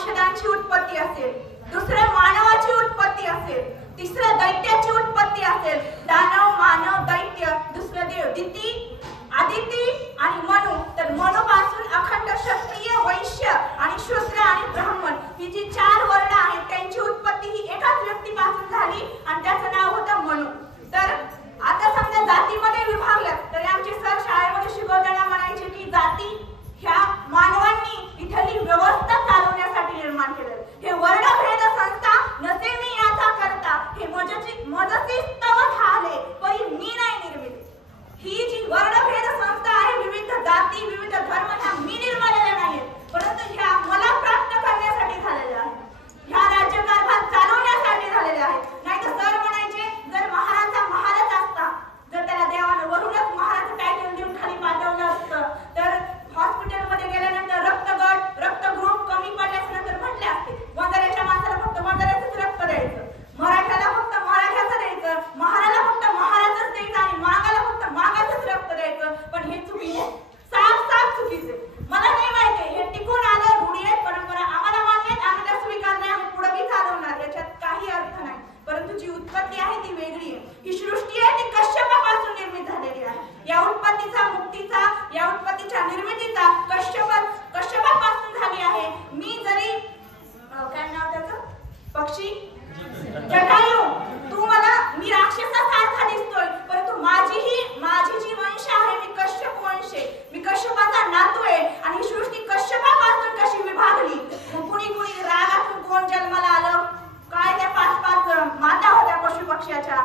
औषधांची उत्पत्ती असेल, दुसरं मानवाची उत्पत्ती असेल, तिसरं दैत्याची उत्पत्ती असेल, दानव मानव दैत्य, दुसरं देव दिती आदिती आणि मनु, तर मनुपासून अखंड क्षत्रिय वैश्य आणि शूद्र आणि ब्राह्मण ही जी 4 वर्ण आहेत त्यांची उत्पत्ती ही एकाच व्यक्तीपासून झाली आणि त्याचं नाव होतं मनु. तर आता समजा जातीमध्ये विभागलं तर आमचे सर शाळेमध्ये शिकवताना म्हणायचे की जाती ह्या मानवांनी इथली व्यवस्था चालवण्यासाठी निर्माण केलं. हे वर्णभेद संस्था नसे मी याचा करता, हे मजसी तव झाले परी मी नाही निर्मित. ही जी वर्णभेद संस्था आहे, विविध जाती विविध धर्म ह्या मी निर्माणलेल्या नाहीत, परंतु ह्या मला प्राप्त करण्यासाठी झालेल्या आहेत, ह्या राज्यकारभार चालवण्यासाठी झालेल्या आहेत. नाही तर सर म्हणायचे जर महाराजा महाराज असता, जर त्याला देवानं वरूनच महाराज टायटल देऊन खाली पाठवलं असतं तर हॉस्पिटलमध्ये गेल्यानंतर रक्तगट रक्तग्रुप कमी पडल्यानंतर म्हटले असते वंजाऱ्याच्या माणसाला फक्त वंजाऱ्याचंच रक्त द्यायचं, मराठ्याला फक्त मराठ्याचं द्यायचं, महाराला फक्त महाराजच द्यायचं आणि मागाला फक्त मागाचंच रक्त द्यायचं. पण हे चुकीचे, साफ चुकीचे. मला नाही माहिती हे टिकून आलं, रूढी आहे, परंपरा आम्हाला मान्य आहेत, आम्ही त्या स्वीकारल्या, आम्ही पुढे बी चालवणार, याच्यात काही अर्थ नाही. परंतु जी उत्पत्ती आहे ती वेगळी आहे. ही सृष्टी आहे ती कश्यपापासून निर्मित झालेली आहे. या उत्पत्तीचा मुक्तीचा, या उत्पत्तीच्या निर्मितीचा कश्यपापासून झाली आहे. मी जरी काय नाव त्याचं पक्षी जटायू, तू मला मी राक्षसासारखा दिसतोय, परंतु माझी जी वंश आहे मी कश्यप वंश आहे, मी कश्यपाचा नातू आहे. आणि ही सृष्टी कश्यपापासून कशी विभागली, कुणी रागातून कोण जन्माला आलं, काय त्या 5 माता होत्या पशु पक्ष्याच्या,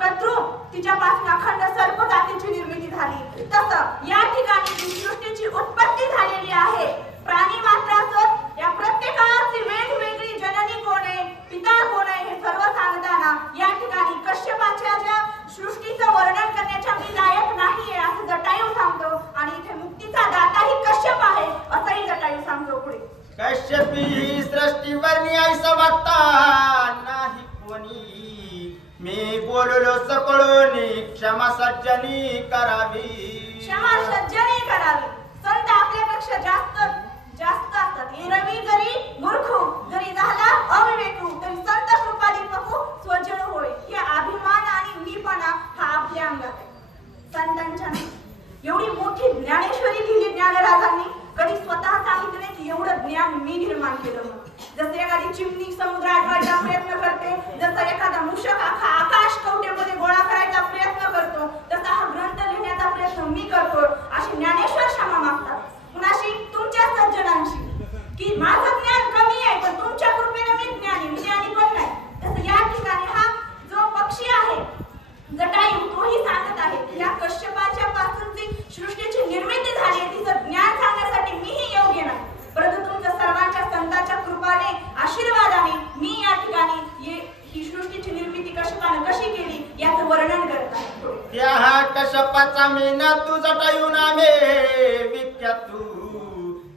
कद्रू तिच्यापासून अखंड सर्प जातीची निर्मिती झाली. तसं या ठिकाणी जी सृष्टीची उत्पत्ती झालेली आहे, प्राणी मात्र असत, या प्रत्येकाची वेगवेगळी जननी कोण आहे, पिता कोण आहे हे सर्व सांगताना या ठिकाणी कश्यपाच्या ज्या सृष्टीचं वर्णन करण्याच्या मी लायक नाहीये असं जटायू सांगतो आणि इथे मुक्तीचा दाताही कश्यप आहे असंही जटायू सांगतो. पुढे कश्यपी सृष्टीवरणी ऐसा वाटता नाही कोणी, मी बोललो सकळोनी क्षमा सज्जनी करावी. क्षमा सज्जनी करावी. संत आपल्यापेक्षा जास्त असतात. एरवी जरी मूर्खू जरी झाला अविवेकू तरी संत कृपाली पकू स्वजन होय. हे अभिमान आणि मीपणा हा आपल्या अंगात आहे. संतांच्या एवढी मोठी ज्ञानेश्वरी लिहिली ज्ञानराजांनी, कधी स्वतः सांगितलं नाही की एवढं ज्ञान मी निर्माण केलं म्हणून. जसं एखादी चिमणी समुद्र आटवायचा प्रयत्न करते, जसं एखादा मूषक आकाश कवट्यामध्ये गोळा करायचा प्रयत्न करतो, तसा हा ग्रंथ लिहिण्याचा प्रयत्न मी करतो. अशी ज्ञानेश्वर क्षमा मागतात. कुणाशी? तुमच्या सज्जनांशी, की माझं ज्ञान कमी आहे पण तुमच्या कृपेने मी ज्ञानी पण नाही. तसं या ठिकाणी हा जो पक्षी आहे जटायू तोही सांगत आहे की या कश्यपाच्या पासून जी सृष्टीची निर्मिती झाली आहे तिचं ज्ञान सांगण्यासाठी मीही योग्य नाही, परंतु तुमच्या सर्वांच्या संतांच्या कृपाने आशीर्वादाने मी या ठिकाणी ही सृष्टीची निर्मिती कश्यपाने कशी केली याचं वर्णन करत आहे. त्या कश्यपाचा मी ना तू जटायू नामे विख्यात तू,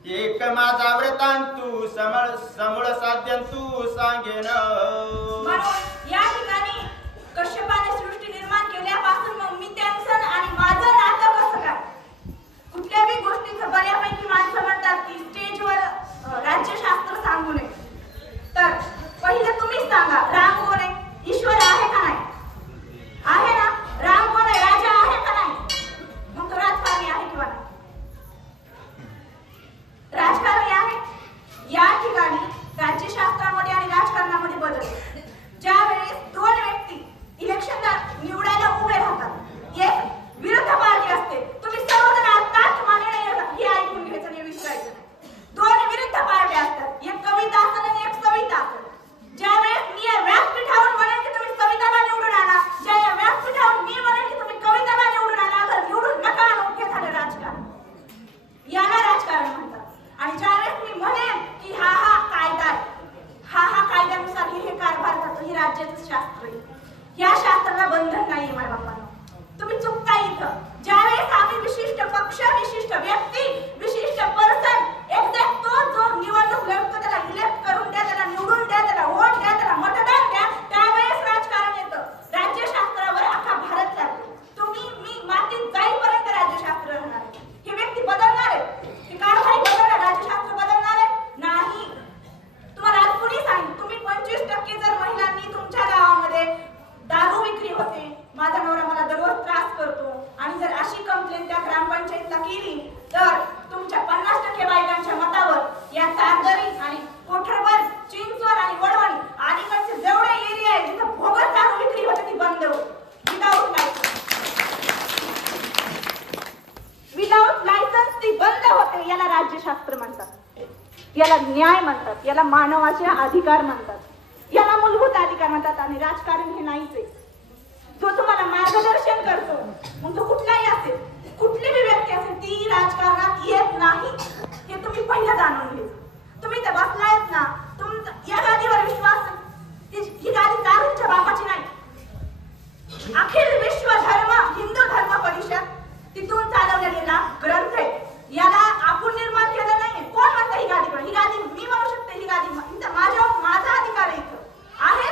एक माझा वृत्तांतू समूळ साध्यन तू सांगेन. या ठिकाणी कश्यपाने सृष्टी निर्माण केल्यापासून मग मी त्यांचं आणि माझं नातं कसं काय, कुठल्याही गोष्टीचं बऱ्यापैकी माणसं म्हणतात की स्टेजवर राज्यशास्त्र सांगू नये. तर पहिलं तुम्हीच सांगा, राम कोण आहे? ईश्वर आहे का नाही? आहे ना. राम कोण आहे? राजा आहे का नाही? मग तो राजकारणी आहे किंवा नाही? राजकारणी आहे. या ठिकाणी राज्यशास्त्रामध्ये आणि राजकारणामध्ये बदल. ज्या वेळेस 2 व्यक्ती इलेक्शन याला न्याय म्हणतात, याला मानवाचे अधिकार म्हणतात, याला मूलभूत अधिकार म्हणतात. आणि राजकारण हे नाहीच आहे. जो तुम्हाला मार्गदर्शन करतो, मग तो कुठलाही असेल, कुठली बी व्यक्ती असेल, ती राजकारणात येत नाही हे तुम्ही पहिलं जाणून घ्यायचं. तुम्ही तर बसलायत ना, तुमचा या गादीवर विश्वास, ही गादी दारूच्या बापाची नाही. अखिल विश्व धर्म हिंदू धर्म परिषद तिथून चालवलेला ग्रंथ आहे. याला आपण निर्माण केलं नाही. कोण म्हणतं ही गादी? ही गादी मी म्हणू शकते, ही गादी माझा अधिकार आहे इथं आहे.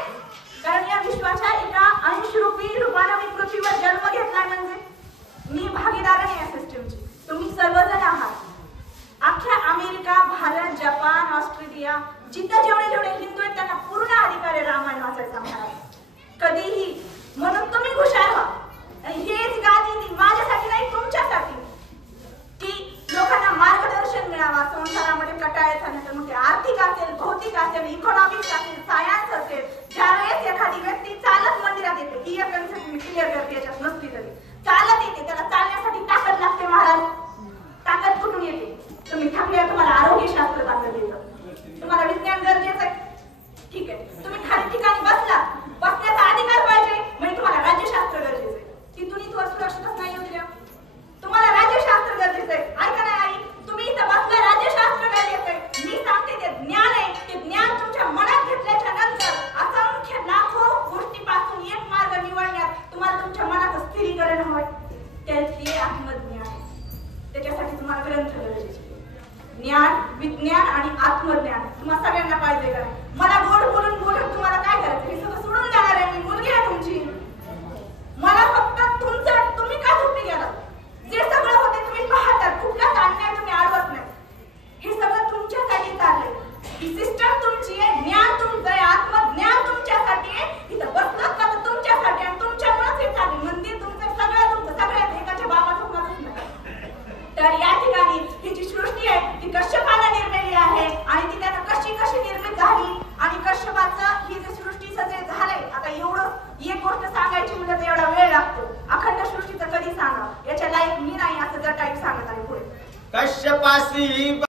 कारण या विश्वाच्या एका अंशरूपी रूपाने मी पृथ्वीवर जन्म घेतलाय, म्हणजे मी भागीदार आहे या सिस्टमची. तुम्ही सर्वजण आहात. अख्ख्या अमेरिका, भारत, जपान, ऑस्ट्रेलिया, जिथं जेवढे हिंदू आहेत त्यांना पूर्ण अधिकार आहे रामायण वाचायचा महाराज कधीही. म्हणून तुम्ही हुशार व्हा. आणि हेच गादी माझ्यासाठी नाही, तुमच्यासाठी, की लोकांना मार्गदर्शन मिळावा संसारामध्ये कटाळायचा नाही. तर मग ते आर्थिक असेल, भौतिक असेल, इकॉनॉमिक्स असेल, सायन्स असेल. ज्यावेळेस एखादी व्यक्ती चालत मंदिरात येते, ही एक कन्सेप्ट मी क्लिअर करते, याच्यात नसती तरी चालत येते, त्याला चालण्यासाठी ताकद लागते महाराज. ताकद कुठून येते? तुम्ही थकल्यावर तुम्हाला आरोग्यशास्त्र ताकद देतं, तुम्हाला विज्ञान गरजेचं आहे, ठीक आहे. तुम्ही खाली ठिकाणी बसला, बसण्याचा अधिकार पाहिजे, म्हणजे तुम्हाला राज्यशास्त्र गरजेचं आहे. तिथून इथवर सुरक्षितच नाही होत. तुम्हाला राज्यशास्त्र गरजेचं आहे. ऐका नाही आई, तुम्ही इथं बसला, राज्यशास्त्र गरजेचं आहे. मी सांगते ते ज्ञान आहे. ते ज्ञान तुमच्या मनात घेतल्याच्या नंतर असंख्य लाखो गोष्टीपासून एक मार्ग निवडण्यात तुम्हाला तुमच्या मनाचं स्थिरीकरण हवंय. त्याचे आत्मज्ञान आहे. त्याच्यासाठी तुम्हाला ग्रंथ गरजेचे. ज्ञान, विज्ञान आणि आत्मज्ञान तुम्हाला सगळ्यांना पाहिजे का? मला गोड बोलून बोलून तुम्हाला काय करायचं? हे सगळं सोडून जाणार आहे मी. मुलगी आहे तुमची. मला फक्त तुम्ही का झोपी गेला? जे सगळं होते तुम्ही पाहतात, कुठलाच अन्याय तुम्ही अडवत नाही. हे सगळं तुमच्यासाठी चाललंय. ही सिस्टम तुमची आहे, ज्ञान तुमचं आहे, आत्मज्ञान तुमच्यासाठी आहे. इथं बसलं का तर तुमच्यासाठी, आणि तुमच्यामुळेच हे चाललंय. मंदिर तुमचं, सगळं तुमचं, सगळ्यात एकाच्या बाबाचं कुणाचंच नाही. तर या ठिकाणी ही जी सृष्टी आहे ती कश्यपाने निर्मिली आहे, आणि ती त्यानं कशी निर्मित झाली, आणि कश्यपाचं ही जी सृष्टीचं जे झालंय, आता एवढं एक गोष्ट सांगायची म्हणजे तर एवढा वेळ लागतो. अखंड सृष्टीचं कधी सांगा, याच्या लाईक मी नाही, असं जर टाईप सांगत आहे पुढे. कश्यपासी